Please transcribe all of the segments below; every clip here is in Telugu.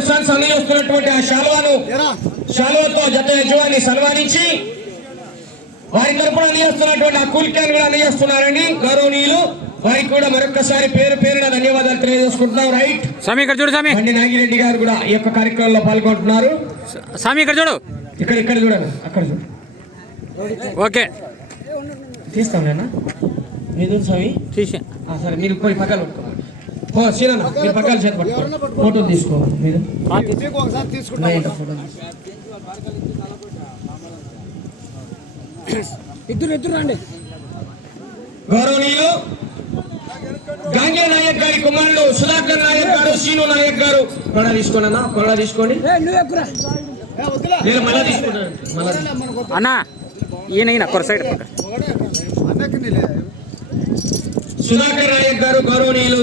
అండ్ సన్స్ అందజేస్తున్నటువంటి ఆ శాలువతో జత యజమాని సన్మానించి వారి తరపున అందజేస్తున్నటువంటి ఆ కూల్ క్యాన్ కూడా అందజేస్తున్నారండి గౌరవనీయులు. వారికి కూడా మరొకసారి పేరు పేరున ధన్యవాదాలు తెలియజేసుకుంటున్నాం. రైట్ స్వామి ఇక్కడ చూడు, స్వామి బండి నాగిరెడ్డి గారు కూడా ఈ యొక్క కార్యక్రమంలో పాల్గొంటున్నారు. స్వామి ఇక్కడ చూడు, ఇక్కడ చూడండి, అక్కడ చూడు. ఓకే తీస్తాం నేనా మీరు స్వామి తీసా. సరే మీరు పోయి పక్కలు పట్టుకోవాలి. సీనన్న మీరు పక్కలు చేతి పట్టుకోవాలి. ఫోటో తీసుకోవాలి మీరు ఇద్దరు రండి. గౌరవనీయులు గాంగే నాయక్ గారి కుమారుడు సుధాకర్ నాయక్ గారు, శ్రీను నాయక్ గారు కొడ తీసుకోండి అన్న, కొడ తీసుకోండి అన్నా. ఈయన కొర సైడ్ సుధాకర్ నాయక్ గారు గౌరవనీయులు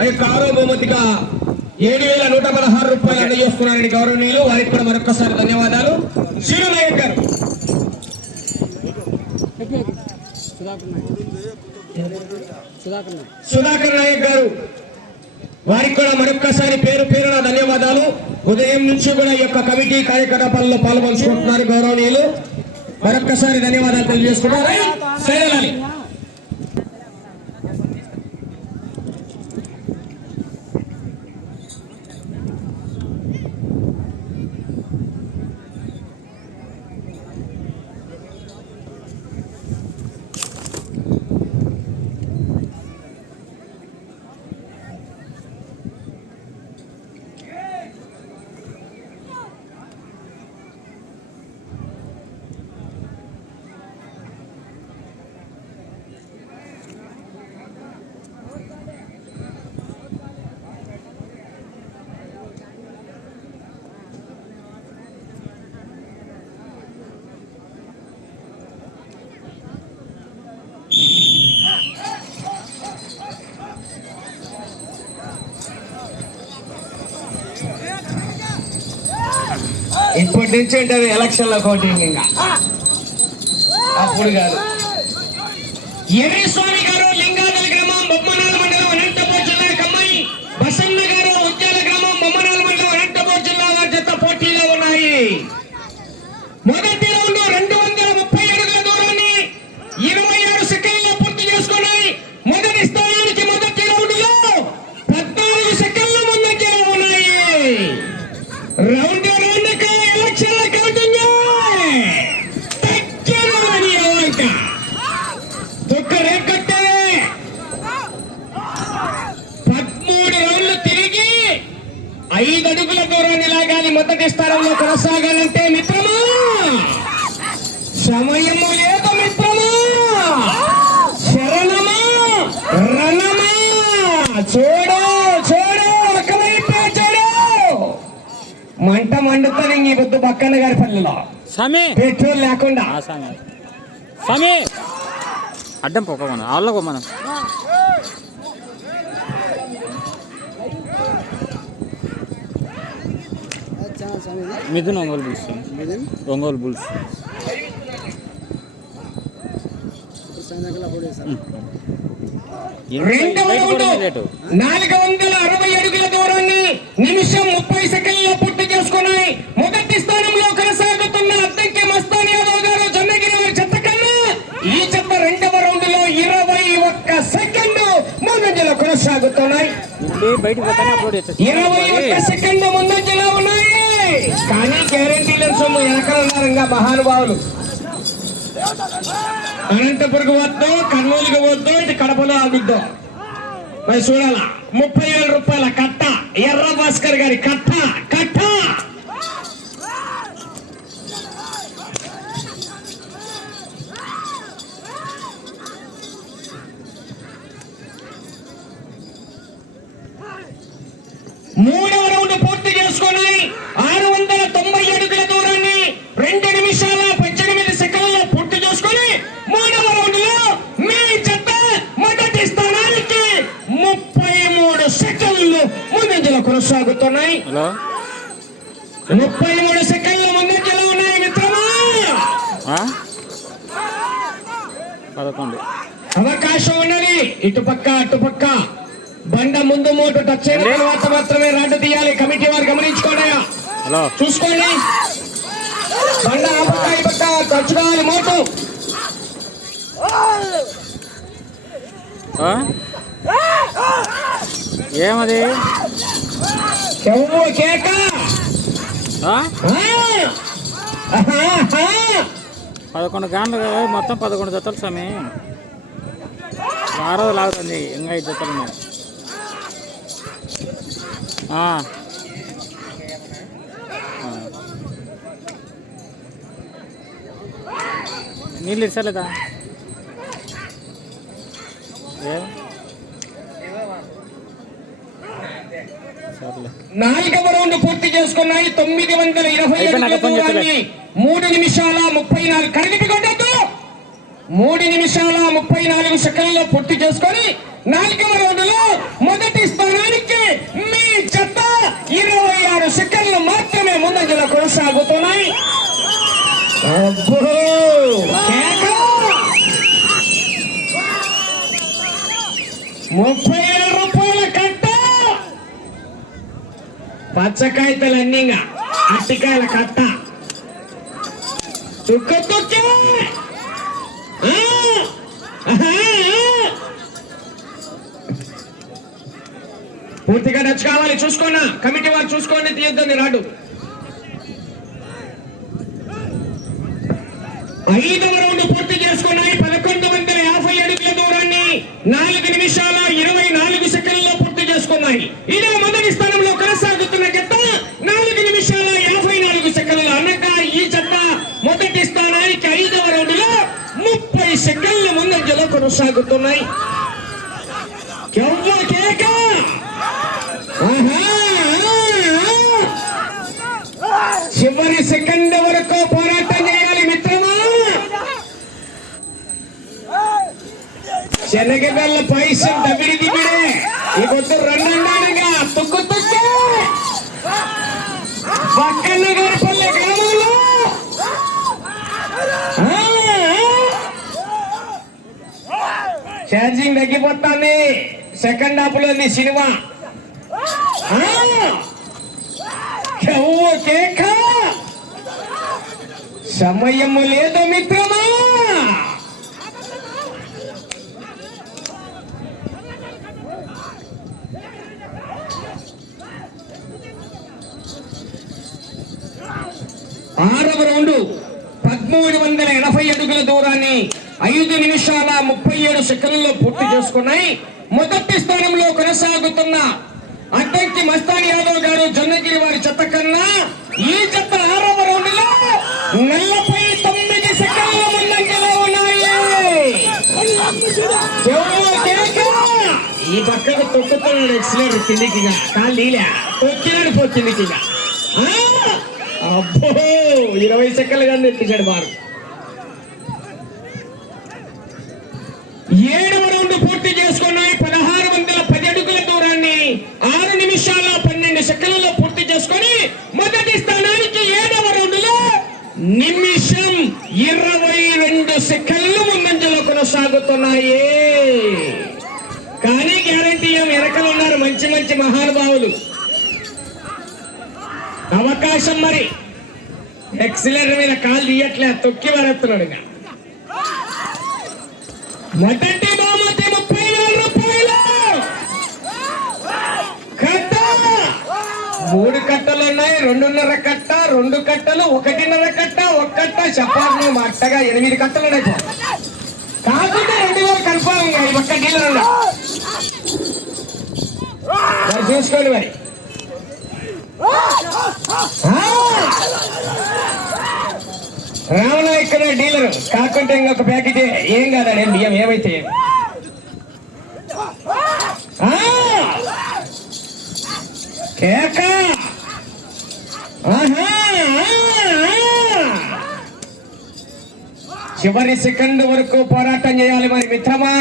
ఆ యొక్క ఆరో బహుమతిగా 7,116 రూపాయలు అందజేస్తున్నారని గౌరవనీయులు. వారికి కూడా మరొకసారి ధన్యవాదాలు. శ్రీను నాయక్ గారు సుధాకర్ నాయక్ గారు వారికి కూడా మరొక్కసారి పేరు పేరున ధన్యవాదాలు. ఉదయం నుంచి కూడా ఈ యొక్క కమిటీ కార్యకలాపాల్లో పాల్గొంటున్నారు గౌరవనీయులు. మరొక్కసారి ధన్యవాదాలు తెలియజేసుకుంటారు. ఇప్పటి నుంచి ఉంటుంది ఎలక్షన్ల కౌంటింగ్, ఇంకా అప్పుడు కాదు. ఎవి స్వామి గారు లింగాదల గ్రామం బొమ్మనాల మండలం అనంతపురం జిల్లా కమ్మాయి, బసన్న గారు ఉద్యాల గ్రామం బొమ్మనాల మండలం అనంతపురం జిల్లా జత పోటీలో ఉన్నాయి. మొదటి రౌండ్ 230 అడుగుల దూరాన్ని 26 సెకండ్లో పూర్తి చేసుకున్నాయి. మొదటి స్థానానికి మొదటి రౌండ్ లో 14 సెకండ్ల ముందంజలో ఉన్నాయి. రౌండ్ ఎలక్షన్ల కౌంటింగ్ తొక్కడే కట్టలే 13 రౌండ్లు తిరిగి 5 అడుగుల దూరాన్ని లాగాలి. మొదటి స్థానంలో కొనసాగాలంటే మిత్రమా సమయము లేదు, మిత్రమా శరణమా రణమా. చూడు చూడు ఒకవైపే చూడు, మంట మండుతుంది ఈ పొద్దు బక్కన్న గారి పల్లెలో పెట్రోల్ లేకుండా. అడ్డం పోక మనం వాళ్ళకు మనం మిథున్ ఒంగోలు బుల్స్, ఒంగోలు బుల్స్ 460 అడుగుల దూరాన్ని నిమిషం 30 సెకండ్లో పూర్తి చేసుకున్నాయి. మొదటి స్థానంలో కొనసాగుతున్న అద్దెకి మస్తాన్ యాదవ్ గారు జొన్నగిరి వారి చెత్త కన్నా ఈ చెత్త రెండవ రౌండ్ లో 21 సెకండ్ ముందంజలో కొనసాగుతున్నాయి. 21 సెకండ్ ముందంజలో ఉన్నాయి. కానీ గ్యారెంటీల సొమ్ము ఎనకలున్నారంగా మహానుభావులు. అనంతపురం వద్దు, కర్నూలుకి వద్దు, ఇటు కడపలో ఆగుద్దాం. మరి చూడాలా 30,000 రూపాయల కట్ట, ఎర్ర భాస్కర్ గారి కట్ట కట్ట. మూడవ రౌండ్ పూర్తి చేసుకుని 690 అడుగుల దూరాన్ని 2 నిమిషాల 18 సెకండ్లలో పూర్తి చేసుకుని మూడవ రౌండ్ లో మీ జత మొదటి స్థానానికి 33 సెకండ్లు ముందంజలో కొనసాగుతున్నాయి. 33 సెకండ్ల ముందంజలో ఉన్నాయి మిత్రమా. 11 అవకాశం ఉన్నది. ఇటుపక్క అటుపక్క బండ ముందు మోటు టచ్ అయిన తర్వాత మాత్రమే రాడ్డు తీయాలి. కమిటీ వారు గమనించుకోండి. హలో చూసుకోండి. బండ ఆపకాయ పక్క ఖర్చుకోవాలి మోటు. ఆ? ఏమది చెవు కేక. ఆ? ఆహా. 11 గంటలు మొత్తం 11 జతలు స్వామి. 6 రోజులు ఆగుతుంది ఇంకా 5 జతలు ఉన్నాయి. నీళ్ళు ఇచ్చలేదా? సర్లే. 4వ రౌండ్ పూర్తి చేసుకున్నాయి. 920 అడుగుల దూరాన్ని 3 నిమిషాల 34 కరిగిటి కొట్టద్దు 3 నిమిషాల 34 సెకండ్లలో పూర్తి చేసుకొని 4వ రౌండ్ లో మొదటి స్థానానికి మీ జత 26 సెకండ్లు మాత్రమే ముందంజలో కొనసాగుతున్నాయి. అబ్బో! 30,000 రూపాయల కట్ట. పచ్చకాయతలన్నీగా అట్టికాయల కట్ట చుక్క తొక్కే. పూర్తిగా టచ్ కావాలి. చూసుకోనా కమిటీ వారు చూసుకోండి, తీయొద్దని రాడు. 5వ రౌండ్ పూర్తి చేసుకున్నాయి. 1150 అడుగుల దూరాన్ని 4 నిమిషాల 24 సెకండ్లలో పూర్తి చేసుకున్నాయి. ఇదే మొదటి స్థానంలో కొనసాగుతున్న జత 4 నిమిషాల 54 సెకండ్లు అనగా ఈ జత మొదటి స్థానానికి 5వ రౌండ్ లో 30 సెకండ్ల ముందంజలో కొనసాగుతున్నాయి. కేక. చివరి సెకండ్ వరకు పోరాటం చేయాలి మిత్రమా. శనగబెల్ల పైసం దబిడి ఈ కొద్ది 2 అన్నాడుగా తుక్కు తుక్కు పక్కన గారిపల్లె గ్రామంలో ఛార్జింగ్ తగ్గిపోతాంది. సెకండ్ హాఫ్ లో సినిమా. కేక. సమయము లేదు మిత్రమా. ఆరవ రౌండ్ 1380 అడుగుల దూరాన్ని 5 నిమిషాల 37 సెకండ్లలో పూర్తి చేసుకున్నాయి. మొదటి స్థానంలో కొనసాగుతున్న అడ్డంకి మస్తాన్ యాదవ్ గారు జొన్నగిరి వారి జత కన్నా ఈ జత 6వ రౌండ్ లో 49 సెకండ్ల ముందంజలో ఉన్నాయి. ఈ పక్కకు తొక్కుతున్నాడు ఎక్సలెంట్ కిందికి కాళ్ళీలే తొక్కినాడు పో కిందికి. అబ్బో 20 సెకండ్లు కానీ ఎత్తించాడు బారు. 7వ రౌండ్ పూర్తి చేసుకున్నాయి. 1610 అడుగుల దూరాన్ని 6 నిమిషాల 12 సెకండ్లలో పూర్తి చేసుకొని మొదటి స్థానానికి 7వ రౌండ్ లో నిమిషం 22 సెకండ్లు ముందంజలో కొనసాగుతున్నాయి. కానీ గ్యారంటీ వెనకలు ఉన్నారు మంచి మంచి మహానుభావులు. అవకాశం మరి ఎక్సిలెంటర్ మీద కాలు తీయట్లే తొక్కి వరెత్తున్నాడు. మొదటి బహుమతి 30,000 రూపాయలు. కట్ట 3 కట్టలు ఉన్నాయి. 2.5 కట్ట, 2 కట్టలు, 1.5 కట్ట, 1 కట్ట చెప్పాలి. మా అట్టగా 8 కట్టలు ఉన్నాయి. కాకుండా 2,000 కన్ఫామ్. ఈ పక్క డీలర్ చూసుకోండి మరి. రామనాయక్ డీలర్ కాకుంటే ఇంకొక ప్యాకెట్ ఏం కాదండి. బియ్యం ఏమైతే కేక. చివరి సెకండ్ వరకు పోరాటం చేయాలి మరి మిత్రమా.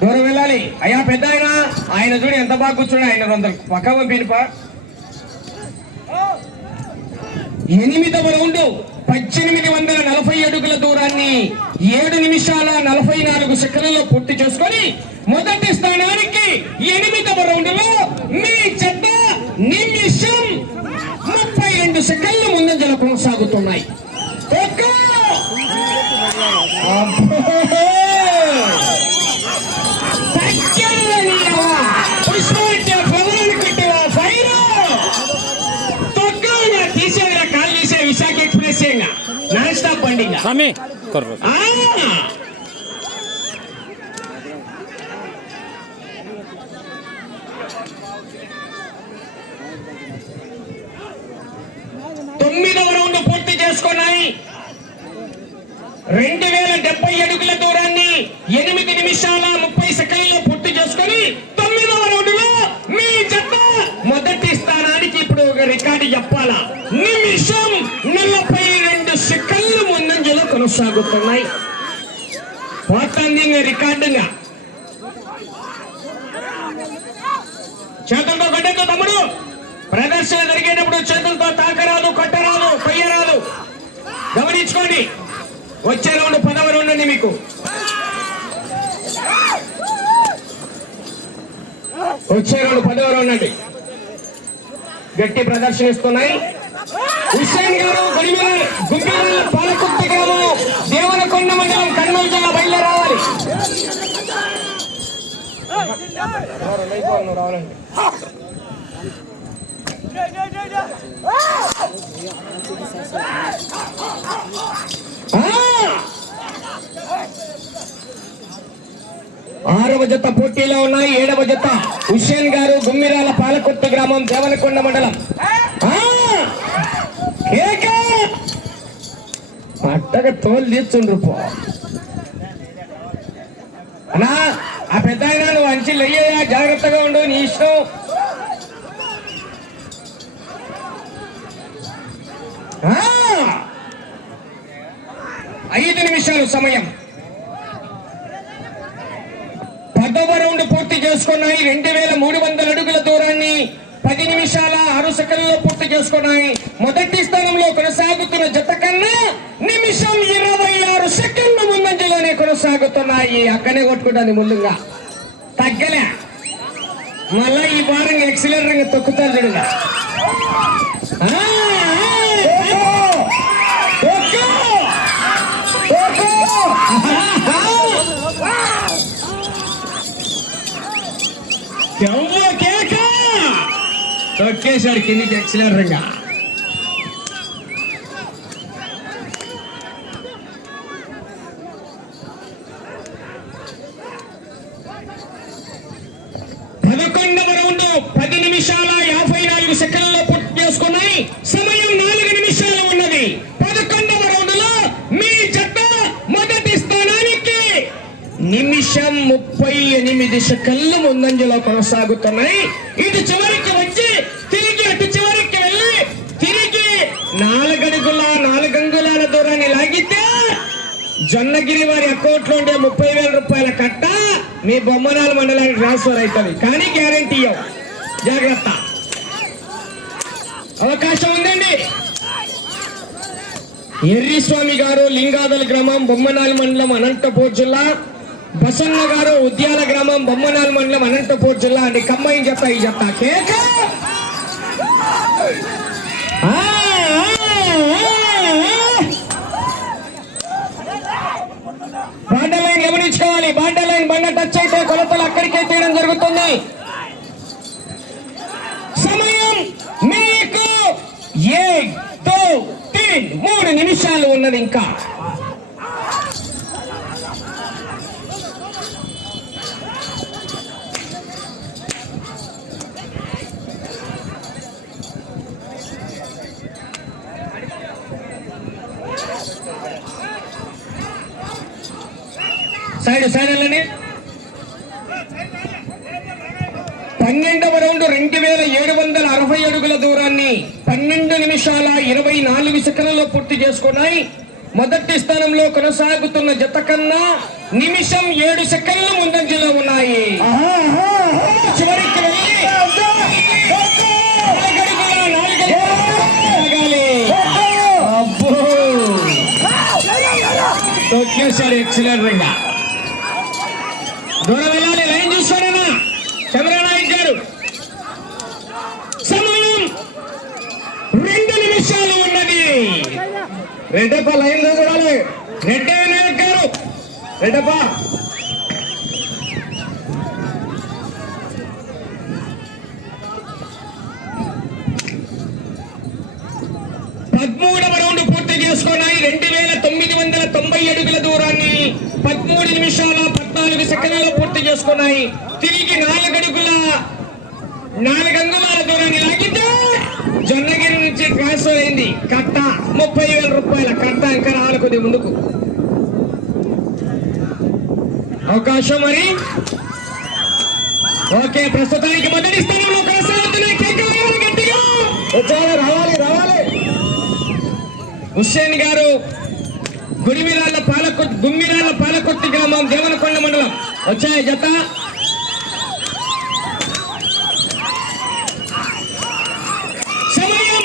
దూరం వెళ్ళాలి. అయ్యా పెద్ద ఆయన చూడు ఎంత బాగా కూర్చున్నాడు. ఆయన 200 పక్క పంపినిపా. 8వ రౌండ్ 1840 అడుగుల దూరాన్ని 7 నిమిషాల 44 సెకండ్లలో పూర్తి చేసుకొని మొదటి స్థానానికి 8వ రౌండ్ లో మీ జత నిమిషం 32 సెకండ్ల ముందంజలో కొనసాగుతున్నాయి. తీసేవరా కాల్ తీసే విశాఖ ఎక్స్ప్రెస్ నాన్ స్టాప్ బండి స్వామి కొర్ర తొమ్మిదవ రౌండ్ పూర్తి చేసుకున్నాయి. 2070 అడుగుల దూరాన్ని 8 నిమిషాల 30 సెకండ్లలో పూర్తి చేసుకొని 9వ రౌండ్ లో మీ జత మొదటి స్థానానికి ఇప్పుడు ఒక రికార్డు చెప్పాలా, నిమిషం 42 సెకండ్ల ముందంజలో కొనసాగుతున్నాయి. పోతుంది రికార్డుగా. చేతులతో కొట్టేతో తమ్ముడు, ప్రదర్శన జరిగేటప్పుడు చేతులతో తాకరాదు, కొట్టరాదు, కొయ్యరాదు, గమనించుకోండి. వచ్చే రౌండ్ 10వ రౌండ్ అండి మీకు. వచ్చే రౌండ్ 10వ రౌండ్ అండి. గట్టి ప్రదర్శన ఇస్తున్నాయి. హుస్సేన్ గారు గుంబిల పాలకుర్తి గ్రామం దేవరకొండ మండలం కర్నూలు జిల్లా బయలుదేరావాలి. రావాలండి. ఆరవ జత పోటీలో ఉన్నాయి. 7వ జత హుస్సేన్ గారు గుమ్మిరాల పాలకొత్తి గ్రామం దేవనకొండ మండలం. పట్టగా తోలు తీర్చుండ్రు పో అన్నా. ఆ పెద్ద ఆయన నువ్వు అంచెలు అయ్యా, జాగ్రత్తగా ఉండు, నీ ఇష్టం. 5 నిమిషాలు సమయం. 10వ రౌండ్ పూర్తి చేసుకున్నాయి. 2300 అడుగుల దూరాన్ని 10 నిమిషాల 6 సెకండ్లలో పూర్తి చేసుకున్నాయి. మొదటి స్థానంలో కొనసాగుతున్న జత కన్నా నిమిషం 26 సెకండ్ల ముందంజలోనే కొనసాగుతున్నాయి. అక్కడే కొట్టుకుంటుంది ముందుగా, తగ్గలే. మళ్ళా ఈ వారం ఎక్సిలెంట్ తొక్కుతారు చూడగా. తొక్కేశాడు కిందికి ఎక్సిలెంట్గా. పదకొండవ రౌండ్ 10 నిమిషాల 54 సెకండ్లలో పూర్తి చేసుకున్నాయి. సమయం 4 నిమిషాలు ఉన్నది. 11వ రౌండ్ లో మీ జత మొదటి స్థానానికి నిమిషం 38 సెకండ్లు ముందంజలో కొనసాగుతున్నాయి. ఇటు చివరికి వచ్చి తిరిగి అటు చివరికి వెళ్ళి తిరిగి 4 అంగుళాల దూరాన్ని లాగితే జొన్నగిరి వారి అకౌంట్ లో ఉండే 30,000 రూపాయల కట్ట మీ బొమ్మనాల మండలానికి ట్రాన్స్ఫర్ అవుతుంది. కానీ గ్యారంటీ జాగ్రత్త, అవకాశం ఉందండి. ఎర్రిస్వామి గారు లింగాదల గ్రామం బొమ్మనాల మండలం అనంతపూర్ జిల్లా, బసన్న గారు ఉద్యాల గ్రామం బొమ్మనాల మండలం అనంతపూర్ జిల్లా అండి. కమ్మాయి జత ఈ జత కేక. బార్డర్ లైన్ గమనించుకోవాలి. బార్డర్ లైన్ బండ టచ్ అయితే కొలతలు అక్కడికే తీయడం జరుగుతుంది. సమయం మీకు 3 నిమిషాలు ఉన్నది. ఇంకా సైడ్ వెళ్ళండి. 12వ రౌండ్ 2760 అడుగుల దూరాన్ని 12 నిమిషాల 24 సెకండ్లలో పూర్తి చేసుకున్నాయి. మొదటి స్థానంలో కొనసాగుతున్న జత కన్నా నిమిషం 7 సెకండ్ల ముందంజలో ఉన్నాయి. చివరికి వెళ్ళి తొక్కేశాడు ఎక్సలెంట్ గా. దూరం వెళ్ళాలి, లైన్ చూస్తాడన్నా చంద్రనాయక్ గారు. సమయం 2 నిమిషాలు ఉన్నది. రెడ్డప్ప లైన్ లో చూడాలి. రెడ్డి నాయక్ గారు, రెడ్డప్ప 13వ రౌండ్ పూర్తి చేసుకున్నాయి. 2990 అడుగుల దూరాన్ని 13 నిమిషాల 14 సెకండ్లలో పూర్తి చేసుకున్నాయి. తిరిగి 4 అంగుళాల దూరాన్ని లాగితే జొన్నగిరి నుంచి ట్రాన్స్ఫర్ అయింది. కట్ట 30,000 రూపాయల కట్ట. ఇంకా రావాలి కొద్ది ముందుకు అవకాశం. మరి ఓకే, ప్రస్తుతానికి మొదటి స్థానంలో కొనసాగుతున్నాయి. గట్టిగా వచ్చారు, రావాలి రావాలి. హుస్సేన్ గారు గుమ్మిరాళ్ళ పాలకొత్తి గ్రామం, దేవనకొండ మండలం. వచ్చాయి జత. సమయం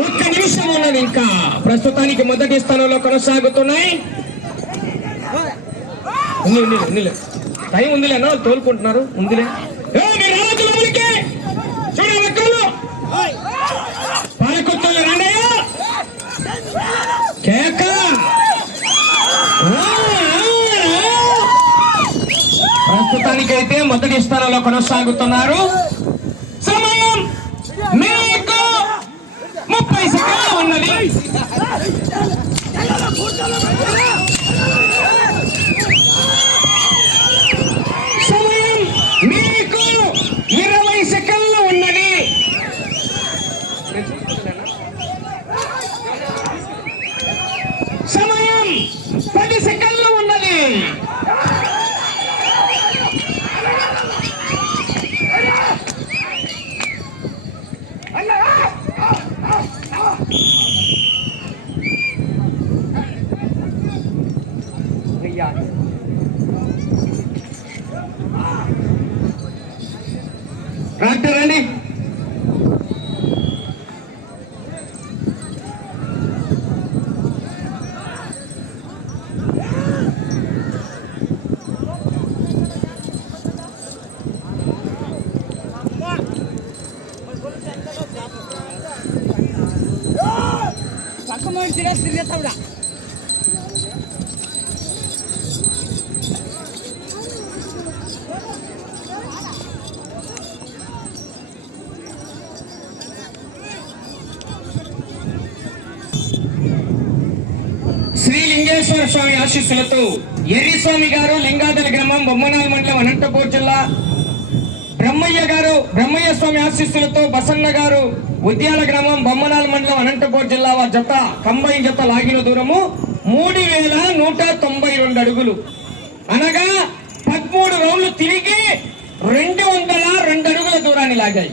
1 నిమిషం ఉన్నది. ఇంకా ప్రస్తుతానికి మొదటి స్థానంలో కొనసాగుతున్నాయి. టైం ఉందిలే అన్న, వాళ్ళు తోలుకుంటున్నారు. ఉందిలే చూడాలి. పాలకొత్తలు రాండయ్యా. కేక ప్రస్తుతానికైతే మొదటి స్థానంలో కొనసాగుతున్నారు. సమయం మీకు 30 సెకండ్లు ఉన్నది. సమయం మీకు 20 సెకండ్లు ఉన్నది. సమయం 10 సెకండ్లు ఉన్నది. ట్రాక్టర్ అండి. శ్రీ లింగేశ్వర స్వామి ఆశీస్సులతో ఎర్రిస్వామి గారు, లింగాదల గ్రామం, బొమ్మనాల మండలం, అనంతపూర్ జిల్లా. బ్రహ్మయ్య స్వామి ఆశీస్సులతో బసన్న గారు, ఉద్యాల గ్రామం, బొమ్మనాల మండలం, అనంతపూర్ జిల్లా. వారి జత కంబైన్ జత లాగిన దూరము 3192 అడుగులు. అనగా 13 రౌండ్లు తిరిగి 202 అడుగుల దూరాన్ని లాగాయి.